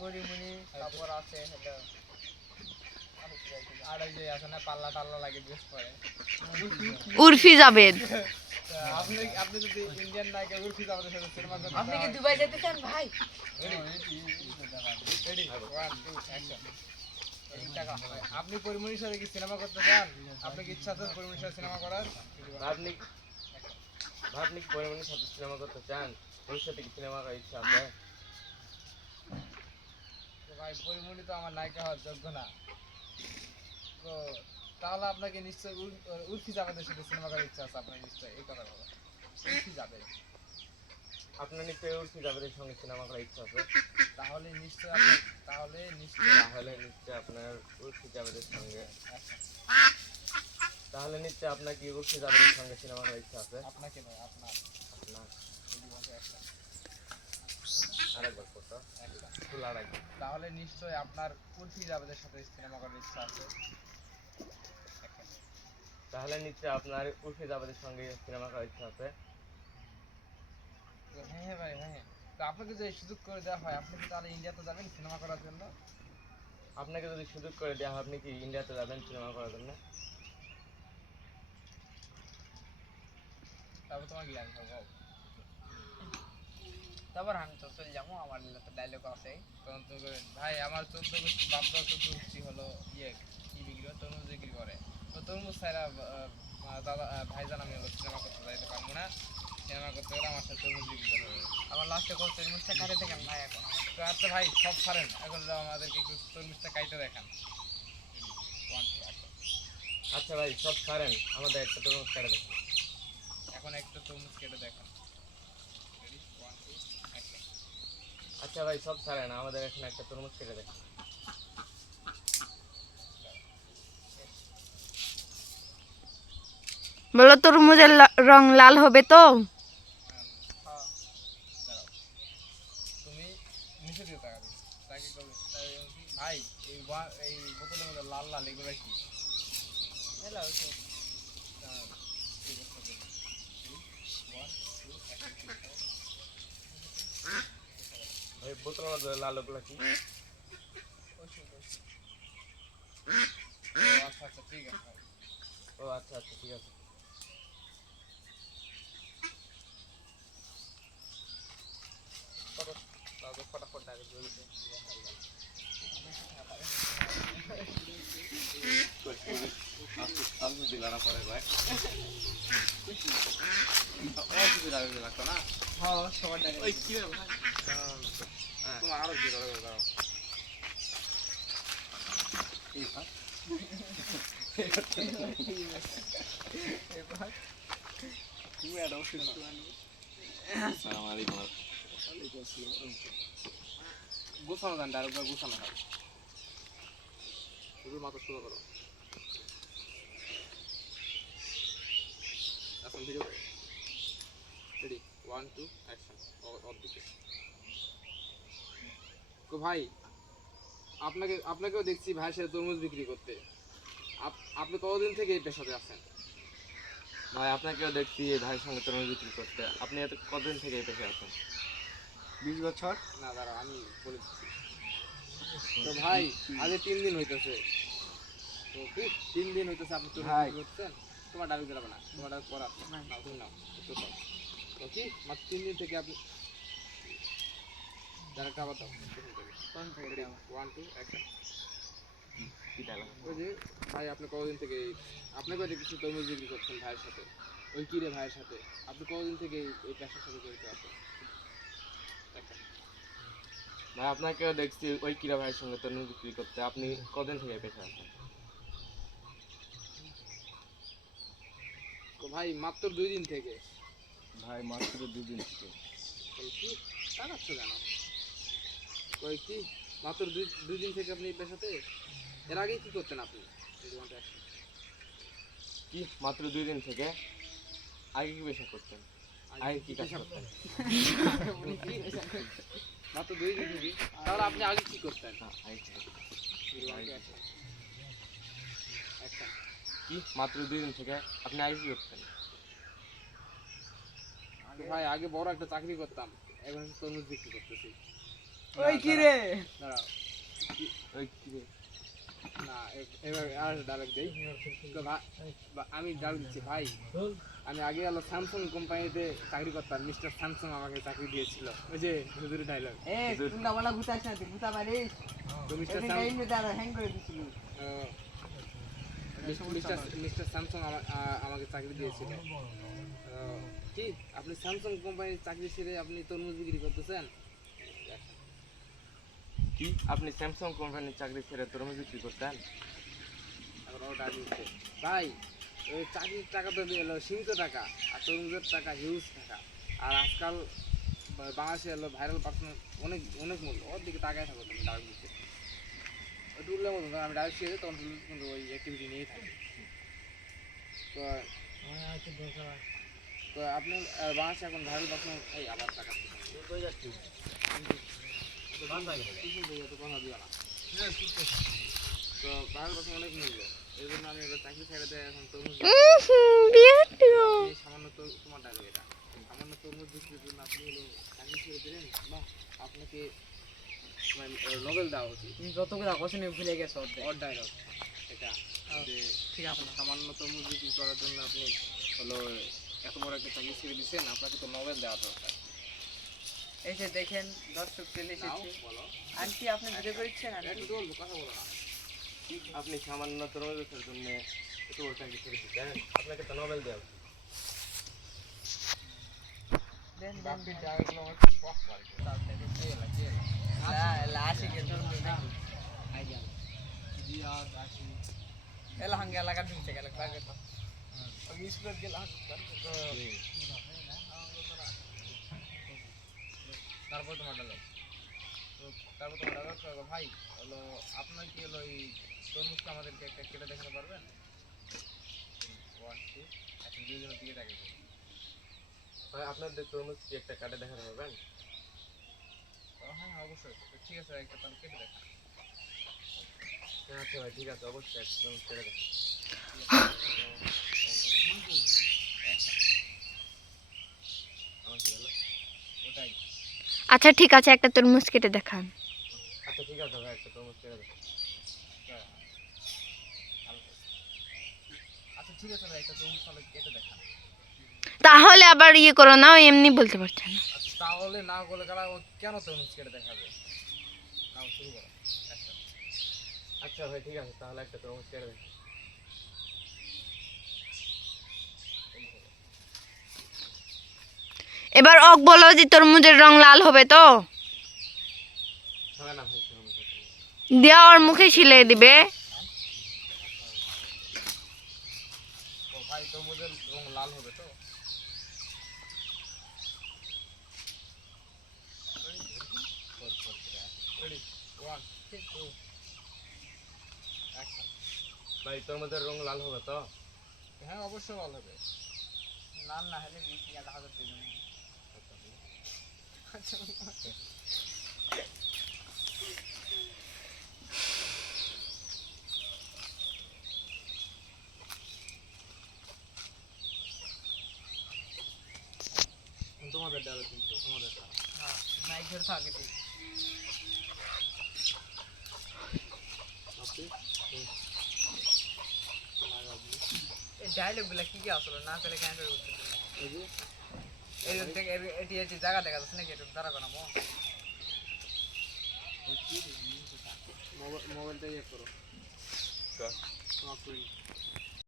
পরিমণি তারপর আছে হলো আর ওই যে আছে না পাল্লা টাল্লা লাগে ড্রেস পরে উর্ফি জাবেদ। আপনি আপনি যদি ইন্ডিয়ান নায়িকা উর্ফি জাবেদের সাথে সিনেমা করতে আপনি কি দুবাই যেতে চান ভাই? রেডি 1 2 অ্যাকশন আপনি পরিমণির সাথে কি সিনেমা করতে চান? আপনি কি ইচ্ছা আছে পরিমণির সাথে সিনেমা করার? আপনি আপনি কি পরিমাণের সাথে সিনেমা করতে চান? ভবিষ্যতে কি সিনেমা করার ইচ্ছা আছে? তো ভাই পরিমণি তো আমার নায়িকা হওয়ার যোগ্য না, তো তাহলে আপনাকে নিশ্চয়ই উর্ফি জাবেদের সাথে সিনেমা করার ইচ্ছা আছে আপনার, নিশ্চয়ই এই কথা বলা উর্ফি জাবেদ। আপনার নিশ্চয়ই উর্ফি জাবেদের সঙ্গে সিনেমা করার ইচ্ছা আছে। তাহলে নিশ্চয়ই আপনি তাহলে নিশ্চয়ই আপনার উর্ফি জাবেদের সঙ্গে তাহলে নিশ্চয়ই আপনার কি উর্ফি জাবেদের সঙ্গে সিনেমা করার ইচ্ছা আছে? আপনাকে নয় আপনার আপনার একটা আরেকবার কত ফুল আরেকবার। তাহলে নিশ্চয়ই আপনার উর্ফি জাবেদের সাথে সিনেমা করার ইচ্ছা আছে। তাহলে নিশ্চয়ই আপনার উর্ফি জাবেদের সঙ্গে সিনেমা করার ইচ্ছা আছে। হ্যাঁ হ্যাঁ ভাই হ্যাঁ, তো আপনাকে যদি সুযোগ করে দেওয়া হয় আপনি কি তাহলে ইন্ডিয়াতে যাবেন সিনেমা করার জন্য? আপনাকে যদি সুযোগ করে দেওয়া হয় আপনি কি ইন্ডিয়াতে যাবেন সিনেমা করার জন্য? তারপর তোমার কি লাগবে বল? তারপর আমি তো চলে যাবো, আমার তো ডায়লগ আছে। তখন তো ভাই আমার 14 গোষ্ঠী বাপদা 14 গোষ্ঠী হলো ইয়ে কি বিক্রি করে তরমুজ বিক্রি করে, তো তরমুজ ছাড়া দাদা ভাইজান আমি হলো সিনেমা করতে যাইতে পারবো না, সিনেমা করতে গেলে আমার সাথে তরমুজ বিক্রি করতে হবে। আমার লাস্টে কোন তরমুজটা খাইতে থাকেন ভাই এখন। তো আচ্ছা ভাই সব ছাড়েন, এখন আমাদেরকে একটু তরমুজটা কাইটে দেখান। আচ্ছা ভাই সব ছাড়েন, আমাদের একটা তরমুজ কেটে দেখুন। এখন একটা তরমুজ কেটে দেখান। আচ্ছা ভাই সব ছাড়েন, আমাদের এখন একটা তরমুজ কেটে দেখুন। বলো তরমুজের রং লাল হবে তো? তুমি নিচে দিয়ে তাকাবি, তাকে ভাই এই বোতলের মধ্যে লাল লাল এগুলো কি? ভাই বোতলের মধ্যে লাল ওগুলো কি? আচ্ছা আচ্ছা ঠিক আছে ভাই। ও আচ্ছা আচ্ছা ঠিক আছে। ফটাফট ডায়রেক্ট বলতে হ্যাঁ সবার ডায়রেক্ট ওই কি রে ভাই তোমার আরো কি করে দাও এবার তুমি এটা ওষুধ আনবে। আসসালামু আলাইকুম। ওয়ালাইকুম আসসালাম। গোছানো যান ডাইরেক্ট গোছানো হয়, শুধু মাত্র শুরু করো। এখন ভিডিও রেডি 1 2 অ্যাকশন। অদ্ভুত তো ভাই আপনাকেও দেখছি ভাইয়ের সাথে তরমুজ বিক্রি করতে, আপনি কতদিন থেকে এই পেশাতে আছেন? ভাই আপনাকেও দেখছি এই ভাইয়ের সঙ্গে তরমুজ বিক্রি করতে, আপনি এত কতদিন থেকে এই পেশে আছেন? 20 বছর। না দাঁড়াও আমি বলে দিচ্ছি। তো ভাই আজ 3 দিন হইতেছে, তো কি 3 দিন হইতেছে আপনি তরমুজ বিক্রি করছেন। তোমার ডাবি দিলাম না, তোমার ডাবি পড়া না তুমি নাও তো কি মাত্র 3 দিন থেকে আপনি ডাইরেক্ট আবার দাও। 1 2 অ্যাকশন। কি ডায়লগ? ওই যে ভাই আপনি কতদিন থেকে আপনাকেও দেখছি তরমুজ বিক্রি করছেন ভাইয়ের সাথে, ওই কিরে ভাইয়ের সাথে আপনি কতদিন থেকে এই পেশার সাথে জড়িত আছেন? ভাই আপনাকেও দেখছি ওই কিরা ভাইয়ের সঙ্গে তরমুজ বিক্রি করতে, আপনি কতদিন থেকে এই পেশে আছেন? তো ভাই মাত্র 2 দিন থেকে। ভাই মাত্র 2 দিন থেকে। কি তাকাচ্ছ কেন? ওই কি মাত্র 2 দিন থেকে আপনি এই পেশাতে? এর আগে কি করতেন আপনি? কি মাত্র 2 দিন থেকে? আগে কি পেশা করতেন? আগে কি কাজ করতেন? মাত্র 2 দিন থেকে, তাহলে আপনি আগে কি করতেন? কি মাত্র 2 দিন থেকে আপনি আগে কি করতেন? ভাই আগে বড় একটা চাকরি করতাম, এখন তরমুজ বিক্রি করতেছি। ওই কি রে দাঁড়াও ওই কি রে? না এবার আর ডায়লগ দেই তো আমি ডায়লগ দিচ্ছি ভাই আমি আগে হলো স্যামসাং কোম্পানিতে চাকরি করতাম মিস্টার স্যামসাং আমাকে চাকরি দিয়েছিল ওই যে হুজুরের ডায়লগ এ কুন্ডা বলা গুতাইছ না তুই গুতা পারিস তো মিস্টার এদিন এই নে দাঁড়া হ্যাং করে দিছিল মিস্টার স্যামসাং আমাকে চাকরি দিয়েছিল কি আপনি স্যামসাং কোম্পানির চাকরি ছেড়ে আপনি তরমুজ বিক্রি করতেছেন কি আপনি স্যামসাং কোম্পানির চাকরি ছেড়ে তরমুজ বিক্রি করতেন? এখন ওটা দিচ্ছে ভাই ওই চাকরির টাকা তো এলো সীমিত টাকা আর তরমুজের টাকা হিউজ টাকা আর আজকাল বাংলাদেশে এলো ভাইরাল পার্সন অনেক অনেক মূল্য ওর দিকে তাকায় থাকো তুমি ডায়রেক্ট দিচ্ছে ওটা উঠলে মতো আমি ডায়রেক্ট শিখে তখন কিন্তু ওই অ্যাক্টিভিটি নিয়েই থাকি তো তো আপনি বাংলাদেশে এখন ভাইরাল পার্সন এই আবার টাকা তো ভাইরাল পার্সন অনেক মূল্য এই জন্য আমি এবার চাকরি ছেড়ে দেয় এখন তরমুজ আপনি সামান্য তোমার ডায়লগ এটা সামান্য তরমুজ বিক্রির জন্য আপনি হলো চাকরি ছেড়ে দিলেন বা আপনাকে নোবেল দেওয়া উচিত তুমি যতগুলা কোশ্চেন ভুলে গেছো ওর ডায়লগ এটা যে ঠিক আছে না সামান্য তরমুজ বিক্রি করার জন্য আপনি হলো এত বড় একটা চাকরি ছেড়ে দিচ্ছেন আপনাকে তো নোবেল দেওয়া দরকার এই যে দেখেন দর্শক চলে নাও এসেছে বলো আন্টি আপনি ভিডিও করছেন একটু বলবো কথা বলো না আপনি সামান্য তরমুজ বেচার জন্য এত বড় চাকরি ছেড়ে দিতেন? আপনাকে তো নোবেল দেওয়া উচিত। দেন বাকি ডায়লগগুলো আমার পক করে লাসি কে তোর আইডিয়া এলা হঙ্গে লাগা দিতে গেল লাগে তো আমি স্কুলে গেলাম তারপর তোমার ডায়লগ তারপর তোমার ডায়লগ ভাই হলো আপনার কি হলো এই তরমুজটা আমাদেরকে একটা কেটে দেখাতে পারবেন 1 2 এখন দুইজনের দিকে তাকিয়ে ভাই আপনাদের তরমুজ কি একটা কাটে দেখাতে পারবেন? হ্যাঁ অবশ্যই তো ঠিক আছে একটা তাহলে কেটে দেখা আচ্ছা ভাই ঠিক আছে অবশ্যই একটা তরমুজ কেটে দেখান। আমার কি হলো? ওটাই আচ্ছা ঠিক আছে একটা তরমুজ কেটে দেখান। আচ্ছা ঠিক আছে ভাই একটা তরমুজ কেটে দেখান। আচ্ছা ঠিক আছে ভাই একটা তরমুজ তাহলে কেটে দেখা তাহলে আবার ইয়ে করো না, এমনি বলতে পারছে না। আচ্ছা তাহলে না বলে গেলা ও কেন তরমুজ কেটে দেখাবে নাও শুরু করো একটা আচ্ছা ভাই ঠিক আছে তাহলে একটা তরমুজ কেটে দেখান। এবার ওক বলো যে তরমুজের রং লাল হবে তো? হবে না ভাই তরমুজ দিয়া ওর মুখে ছিলে দিবে। তো ভাই তরমুজের রং লাল হবে তো রেডি 1 2 অ্যাকশন ভাই তরমুজের রং লাল হবে তো? হ্যাঁ অবশ্যই লাল হবে লাল না হলে 20,000 হাজার দিবেন তোমাদের ডায়লগ কিন্তু তোমাদের হ্যাঁ মাইক ধরে থাকে তুই এই ডায়লগ গুলা কি কি আসলে না পেলে কেন করে উঠতে এই যে এই থেকে এটি এটি জায়গা দেখা যাচ্ছে নাকি একটু দাঁড়া করা মো মোবাইলটা ইয়ে করো কর। তোমার